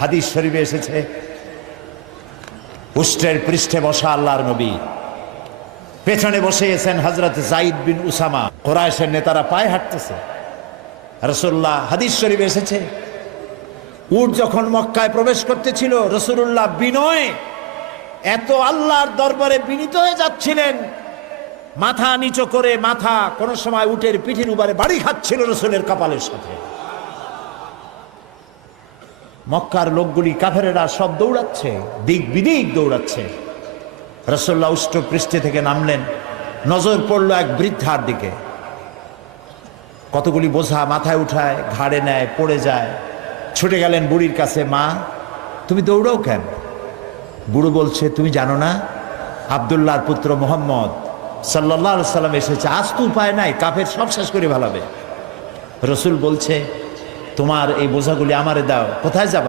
হাদিস শরীফে এসেছে, উষ্ট্রের পৃষ্ঠে বসা আল্লাহর নবী, পেছনে বসে গেছেন হযরত যায়েদ বিন উসামা। কুরাইশের নেতারা পায়ে হাঁটতেছে, রাসূলুল্লাহ, হাদিস শরীফে এসেছে, উট যখন মক্কায় প্রবেশ করতেছিল রাসূলুল্লাহ বিনয়ে এত আল্লাহর দরবারে বিনীত হয়ে যাচ্ছিলেন, মাথা নিচু করে, মাথা কোন সময় উটের পিঠের উপরে বাড়ি খাচ্ছিল রাসূলের কপালের সাথে। মক্কার লোকগুলি, কাফেরেরা সব দৌড়াচ্ছে, দিক বিদিক দৌড়াচ্ছে। রাসূলুল্লাহ উষ্ট্র পৃষ্ঠে থেকে নামলেন, নজর পড়ল এক বৃদ্ধার দিকে। কতগুলি বোঝা মাথায় উঠায়, ঘাড়ে নেয়, পড়ে যায়। ছুটে গেলেন বুড়ির কাছে, মা তুমি দৌড়াও কেন? বুড়ো বলছে, তুমি জানো না আব্দুল্লাহর পুত্র মুহাম্মদ সাল্লাল্লাহু আলাইহি সাল্লাম এসেছে, আজ তো উপায় নাই, কাফের সব শেষ করে ফেলাবে। রাসূল বলছে, তোমার এই বোঝাগুলি আমারে দাও, কোথায় যাবে?